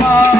Bye.